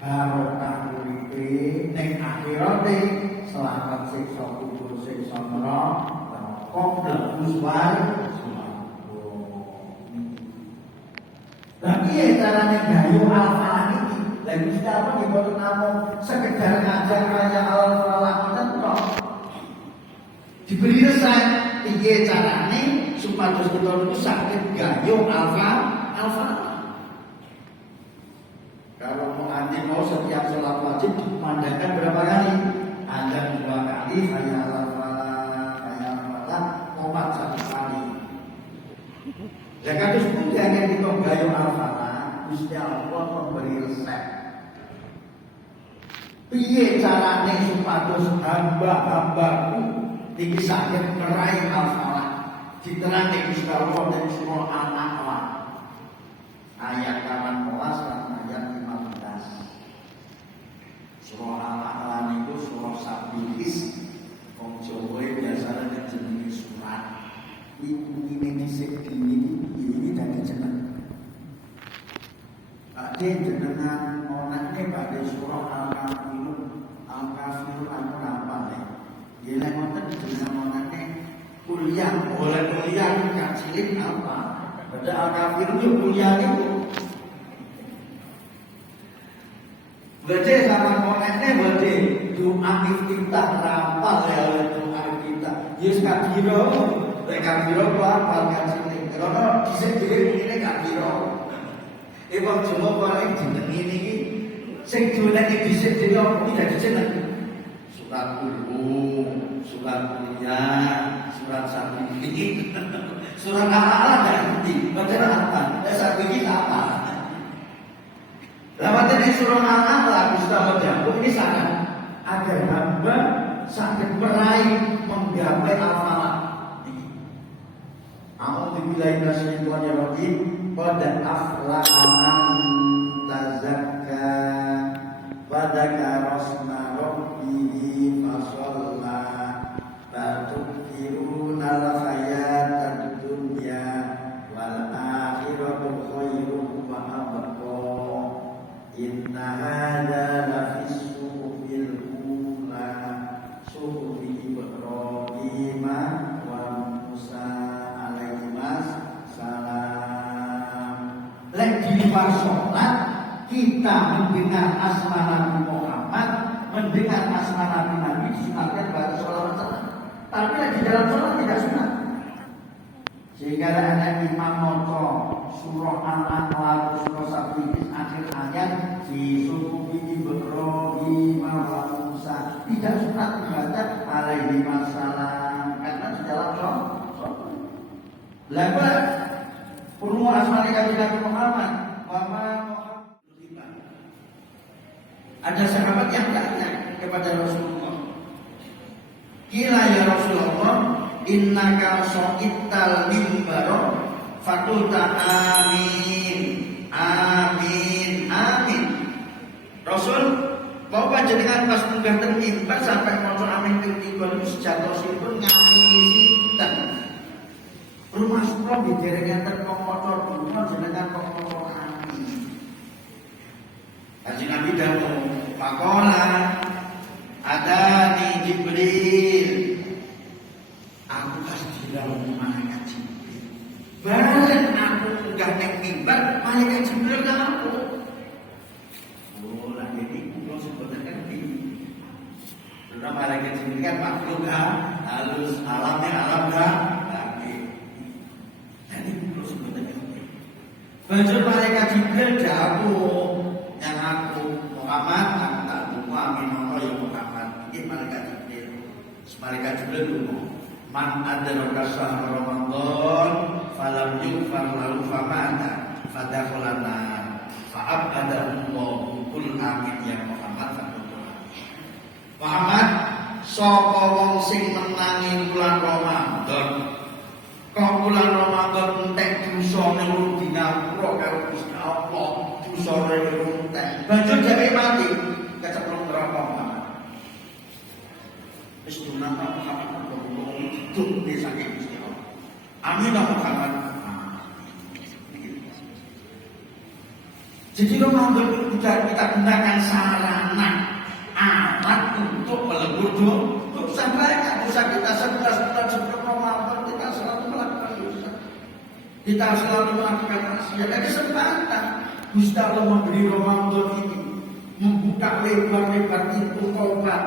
barokah uripe neng akhirate selamat siksa kubur, siksa neraka, kompleks war. Tapi ya carane gayo al-falah ini lagi siapa di boten namung sekedar ngajar kaya al-falah mentok. Diberi resep piye carane supados kita niku saged gayo al-falah. Kalau mau anti mau setiap sholat wajib dikumandangkan berapa kali? Ada 2 kali, kaya al-falah, opat 1 kali. Ya kados pundi yang kita gayo al-falah, Gusti Allah memberi resep. Piye carane supados hamba-hambaku iki saged meraih al-falah? Diterangke Gusti Allah dari surah Al-A'la. Ayat 18 dan ayat 15. Surah Al-A'la niku surah Sabilis. Wong Jawa biasane jenenge surat. Iku ini dhisik ini dadi jeneng. Ade jenengan onake badhe surah Al-Kafirun. Al-Kafirun aku apa nek? Yen wonten jenengan onake kuliah, boleh kuliah kacilin apa? Pada Al-Kafirun yo kuliah niku. Baca sama onake badhe doa iftitah rapal ya doa iftitah. Yes kafiro, lek kafiro apa kacilin. Karena dhisik dhewe ngene kafiro. Wong Jawa paling jeneng ini iki sing diuleki dhisik dhewe apa iki dadi jeneng. Surat Al-Rum, surat Kuliah, surat Sabili, surat Al-A'la dan Bukti. Baca apa? Sabili apa? Lewat ini surah Al-A'la Gusti Allah ini sangat agar hamba sakit meraih menggapai al-falah. A'udzubillahi minasyaitonir rajim. Qad aflaha man tazakka wa dzakara asma rabbih fasalla fatu'thiruna al-hayatad dunya wal akhiratu khairun wa abqa inna hadza lafis suhufil ula suhufi Ibrahim wa Musa alaihimas salam. Lek di luar sholat kita mendengar asma Nabi Muhammad, mendengar asma Nabi disunatkan baca sholat salat. Tapi lek di dalam sholat tidak sunat. Sehingga ada imam moco surah Al-A'la, surah Sabili akhir ayat di suhufi Ibrahim wa Musa tidak sunat dibaca alaihi wasallam karena di dalam sholat. Lalu perlu asma Nabi Muhammad. Ada sahabat yang tanya kepada Rasulullah, "Qila ya Rasulullah, innaka shaqittal mimbar fakulta amin amin amin Rasul mau panjenengan pas munggah teng mimbar sampai maca amin ping 3 niku sejatosipun ngamini sinten. Rumah kula diderekaken kok maca donga jenengan kok maca amin. Kanjeng Nabi dawuh, "Faqala ada di Jibril." Aku kasih dirawuh malaikat Jibril. Bareng aku munggah nang mimbar, malaikat Jibril aku. Oh, lagi ini kula sebenarnya ngerti. Karena malaikat Jibril kan makhluk halus, alamnya alam lagi. Jadi kula sebenarnya ngerti. Banjur malaikat Jibril dawuh yang aku Muhammad tak lupa amin ya Muhammad. Ini malaikat Jibril. Malaikat Jibril dulu. Man adraka syahr Ramadan falam yughfar lahu famata fadakhala nar fa'abadahu qul amin ya Muhammad. Muhammad sapa wong sing menangi bulan Ramadan kok bulan Ramadan entek dosane lu dinapura karo Gusti Allah dosane entek banjur dhewe mati kecemplung neraka Muhammad wis dunama Muhammad hidup di saking Gusti Allah. Amin Muhammad. Jadi Ramadan itu kita gunakan sarana alat untuk melebur dosa banyak. Dosa kita 11 bulan sebelum Ramadan kita selalu melakukan dosa. Kita selalu melakukan maksiat. Ada kesempatan Gusti Allah memberi Ramadan ini membuka lebar-lebar pintu taubat,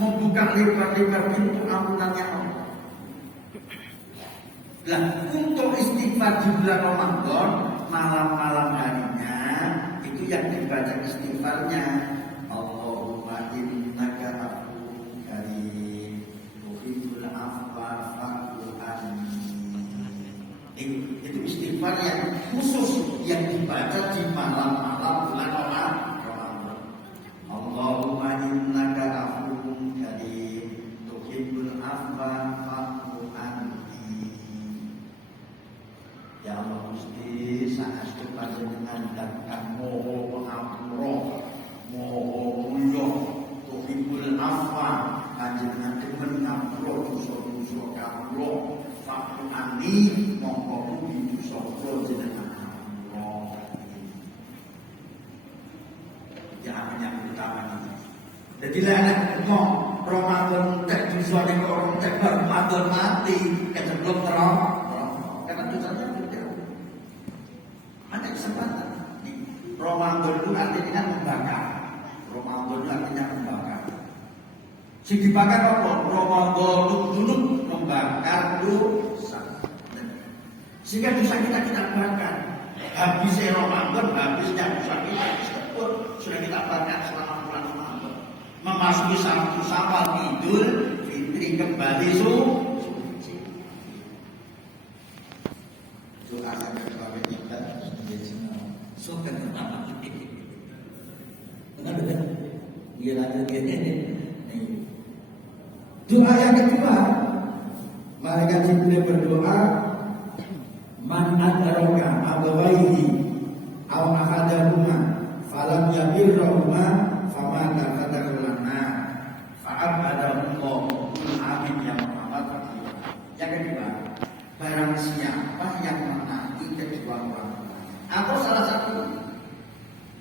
membuka lebar-lebar pintu ampunannya Allah. Nah, untuk istighfar di bulan Ramadan, malam-malam harinya itu yang dibaca istighfarnya. Allahumma innaka afuwwun karim, tuhibbul afwa fa'fu anni. Itu istighfar yang khusus yang dibaca di malam-malam bulan Ramadan. Allahumma innaka afuwwun karim, tuhibbul afwa fa'fu anni. Ya Allah Gusti saestu panjenengan dan moho pangapura moho mulya tuhibul afwa panjenengan demen ngapura dosa-dosa kawula fa'fu anni mongko mugi dosa kula jenengan ngapura. Ya yang utama ini. Jadi lanak ngomong Ramadan tek dosane kok orang tek Ramadan mati kecemplung neraka. Karena dosanya ada kesempatan. Ramadan itu artinya kan membakar. Ramadan itu artinya membakar. Sing dibakar apa? Ramadan itu dulu membakar dosa. Sehingga dosa kita bakar. Habisnya Ramadan, habisnya dosa kita disebut sudah kita bakar selama bulan Ramadan. Memasuki satu Syawal Idul Fitri kembali suci. Doa sampai kepada kita. Sokan apa? Kenapa kan? Dia lagi ini. Doa yang kedua, malaikat Jibril berdoa, man adraka abawaihi aw ahadahuma falam yabirrahuma famata fadakhulana fa'abadahu amin ya Muhammad. Yang kedua, barang siapa yang menanti kedua orang atau salah satu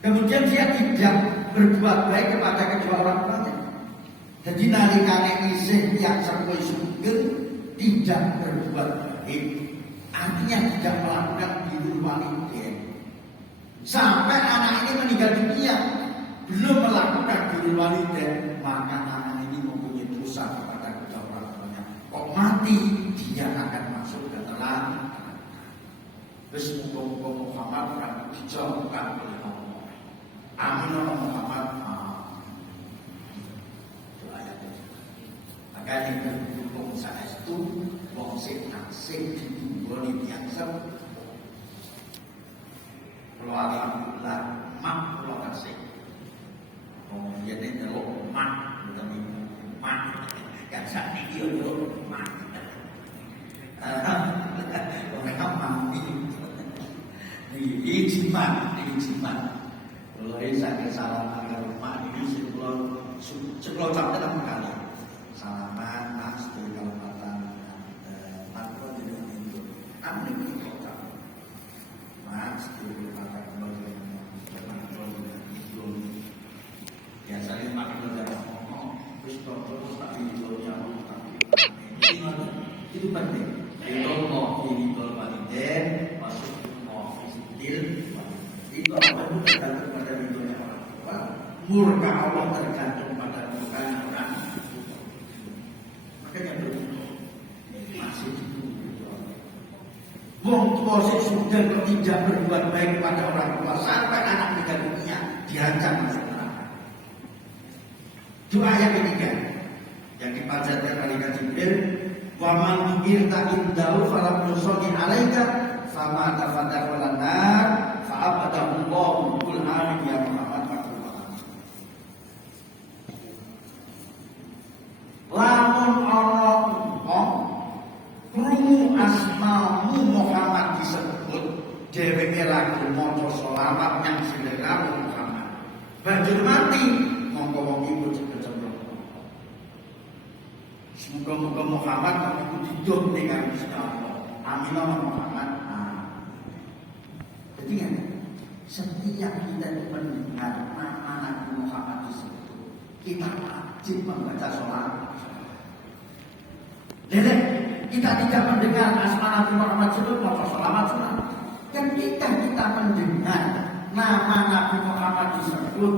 kemudian dia tidak berbuat baik kepada kedua orang tuanya, jadi nalikane isih yang sampai sugeng tidak berbuat baik, artinya tidak melakukan birrul walidain sampai anak ini meninggal dunia belum melakukan birrul walidain, maka anak ini mempunyai dosa kepada kedua orang tuanya. Kok mati dia akan masuk ke neraka. Terus muka-muka Muhammad akan dijauhkan oleh Allah. Amin Allah Muhammad. Doa yang itu. Maka yang berhubung saya itu wong sing asing ditunggoni biasa. Alhamdulillah mak kula asing. Oh yen delok mak utawi mak kan sakniki yo mak. Orang mati. Ini jimat. Kalau ini sakit salah agar rumah sekolah capek apa kali salaman mas dari Kalimantan tanpa tidak itu kami kota mas dari Kalimantan biasanya makin udah ngomong terus terus tapi itu penting itu mau ini Waliden masuk mau fisikil itu apa itu tergantung pada ridhonya orang tua murka Allah tergantung pada murka orang makanya begitu masih itu wong tua sudah tidak berbuat baik kepada orang tua sampai anak meninggal dunia diancam masuk neraka. Doa yang ketiga yang dipanjatkan malaikat Jibril wa man irta indahu falam yusalli alaika fama tafadahu lanar fa abadahu Allahu kul amin ya Muhammad faqullah. Lamun ana wong krungu asmamu Muhammad disebut dheweke lagi maca selawat yang sineramu Muhammad banjur mati mongko wong iku cepet-cepet. Semoga Muhammad itu hidup dengan Gusti Allah. Amin Muhammad. Jadi kan setiap kita itu mendengar nama Nabi Muhammad disebut, kita wajib membaca sholat. Jadi kita tidak mendengar asma Nabi Muhammad disebut baca sholat. Ketika kita mendengar nama Nabi Muhammad disebut,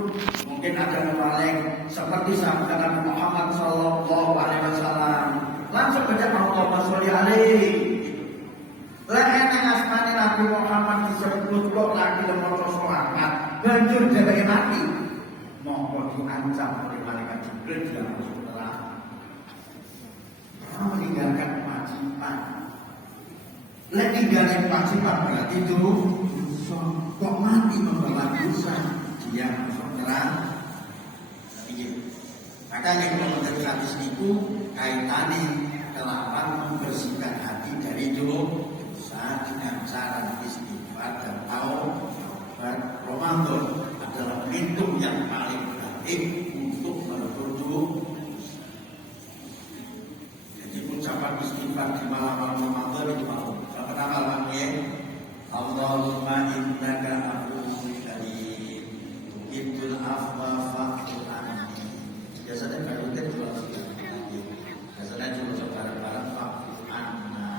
mungkin ada orang lain seperti sahabat Nabi Muhammad Sallallahu Alaihi Wasallam langsung baca Allahumma sholli alaihi. Lain asmane Nabi Muhammad disebut kok lagi lemot sholawat banjur dheweke mati, monggo diancam oleh malaikat Jibril di dalam neraka. Meninggalkan kewajiban. Lek tinggalkan kewajiban berarti itu kok mati membawa dosa, dia masuk neraka. Makanya kalau dari hadis itu kaitannya kelawan membersihkan hati dari dosa dengan cara istighfar dan taubat. Ramadan adalah pintu yang paling baik untuk merebut dosa. Jadi ucapan istighfar di malam Ramadan itu mau. Pertama malamnya Allahumma innaka afuwwun karim tuhibbul afwa fa'fu anni. Biasanya kalau kita jual biasanya jual barang-barang fa'fu anna.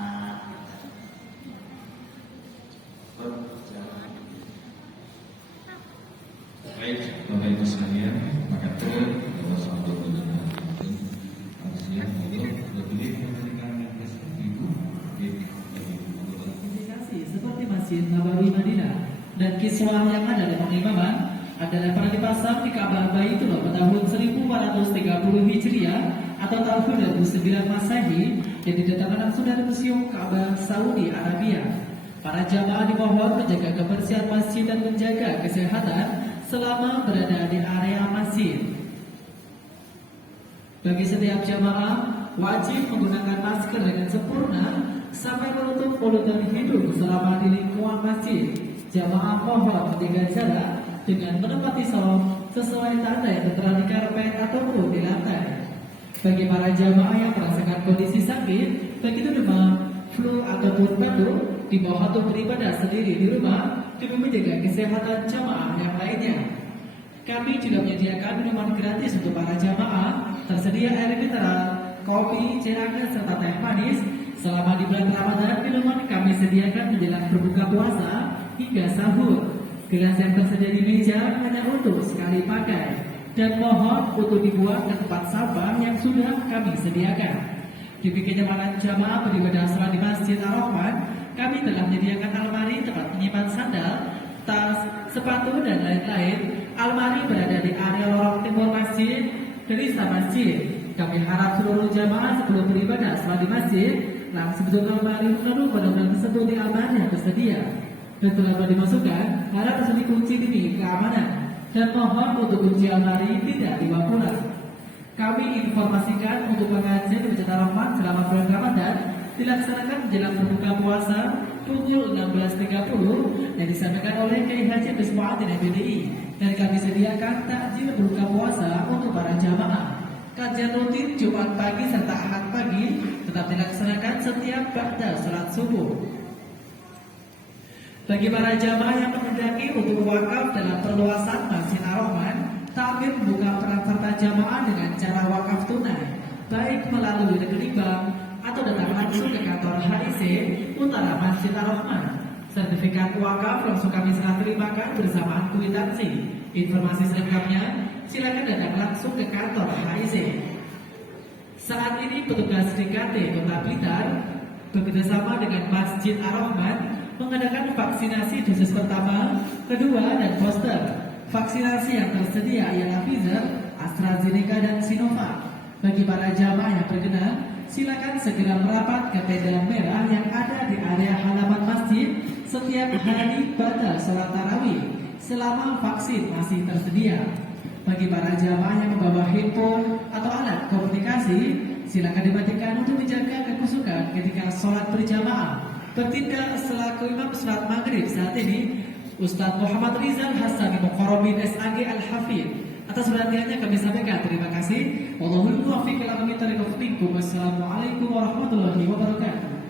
Baik, Bapak Ibu sekalian, maka bahwa satu benar harusnya untuk lebih memberikan ibu seperti Masjid Nabawi Madinah dan kiswah yang ada dalam imaman adalah pernah dipasang di Ka'bah Baitullah pada tahun 1430 Hijriah atau tahun 2009 Masehi yang didatangkan langsung dari Museum Ka'bah Saudi Arabia. Para jamaah dimohon menjaga kebersihan masjid dan menjaga kesehatan selama berada di area masjid. Bagi setiap jamaah wajib menggunakan masker dengan sempurna sampai menutup mulut dan hidung selama di lingkungan masjid. Jamaah mohon menjaga jarak dengan menempati sholat sesuai tanda yang tertera di karpet ataupun di lantai. Bagi para jamaah yang merasakan kondisi sakit, baik itu demam, flu ataupun batuk, dimohon untuk beribadah sendiri di rumah demi menjaga kesehatan jamaah yang lainnya. Kami juga menyediakan minuman gratis untuk para jamaah, tersedia air mineral, kopi, teh hangat serta teh manis. Selama di bulan Ramadan, minuman kami sediakan menjelang berbuka puasa hingga sahur. Gelas yang tersedia di meja hanya untuk sekali pakai dan mohon untuk dibuang ke tempat sampah yang sudah kami sediakan. Demi kenyamanan jamaah beribadah salat di Masjid Ar-Rahman, kami telah menyediakan almari tempat menyimpan sandal, tas, sepatu dan lain-lain. Almari berada di area lorong timur masjid dari masjid. Kami harap seluruh jamaah sebelum beribadah salat di masjid langsung duduk almari lalu benar-benar tersebut di almari yang tersedia. Dan setelah dimasukkan, harap langsung dikunci demi keamanan. Dan mohon untuk kunci almari tidak dibawa pulang. Kami informasikan untuk pengajian di Masjid Ar-Rahman selama bulan Ramadan dilaksanakan menjelang berbuka puasa pukul 16.30 yang disampaikan oleh Kiai Haji Bismu'adzin MPDI. dan kami sediakan takjil berbuka puasa untuk para jamaah. Kajian rutin Jumat pagi serta Ahad pagi tetap dilaksanakan setiap ba'da salat subuh. Bagi para jamaah yang menghendaki untuk wakaf dalam perluasan Masjid Ar-Rahman, takmir membuka peran serta jamaah dengan cara wakaf tunai, baik melalui negeri bank atau datang langsung ke kantor HIC Utara Masjid Ar-Rahman. Sertifikat wakaf langsung kami serah terimakan bersamaan kwitansi. Informasi selengkapnya silakan datang langsung ke kantor HIC. Saat ini petugas DKT Kota Blitar bekerjasama dengan Masjid Ar-Rahman mengadakan vaksinasi dosis pertama, kedua, dan booster. Vaksinasi yang tersedia ialah Pfizer, AstraZeneca, dan Sinovac. Bagi para jamaah yang berkenan, silakan segera merapat ke tenda merah yang ada di area halaman masjid setiap hari pada sholat tarawih selama vaksin masih tersedia. Bagi para jamaah yang membawa handphone atau alat komunikasi, silakan dimatikan untuk menjaga kekusukan ketika sholat berjamaah. Bertindak selaku imam sholat maghrib saat ini Ustadz Muhammad Rizal Hassani Muqarrabin SAG Al-Hafidh. Atas perhatiannya kami sampaikan terima kasih. Wallahul muwaffiq ila aqwamit thoriq. Wassalamualaikum warahmatullahi wabarakatuh.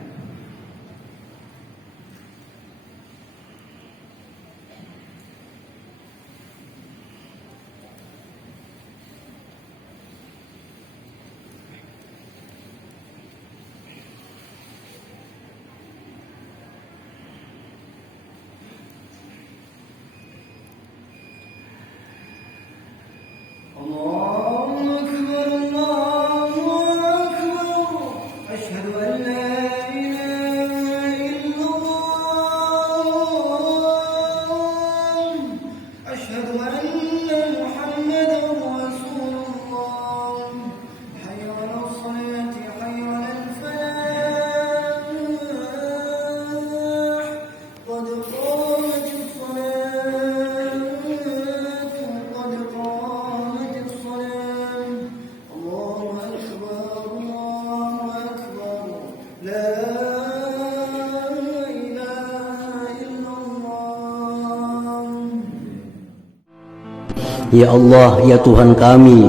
Ya Allah, ya Tuhan kami,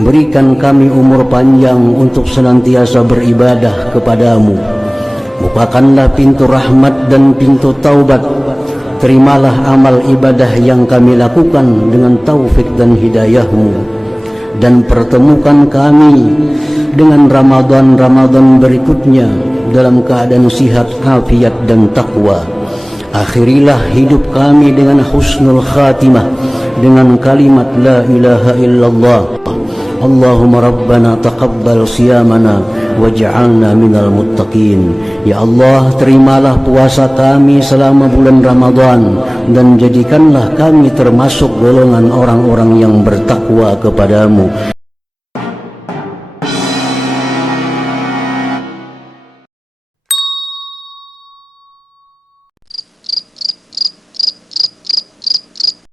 berikan kami umur panjang untuk senantiasa beribadah kepadamu. Bukakanlah pintu rahmat dan pintu taubat. Terimalah amal ibadah yang kami lakukan dengan taufik dan hidayahmu. Dan pertemukan kami dengan Ramadan-Ramadan berikutnya dalam keadaan sihat, afiat, dan taqwa. Akhirilah hidup kami dengan husnul khatimah, dengan kalimat la ilaha illallah. Allahumma rabbana taqabbal siyamana waj'alna minal muttaqin. Ya Allah, terimalah puasa kami selama bulan Ramadan dan jadikanlah kami termasuk golongan orang-orang yang bertakwa kepadamu.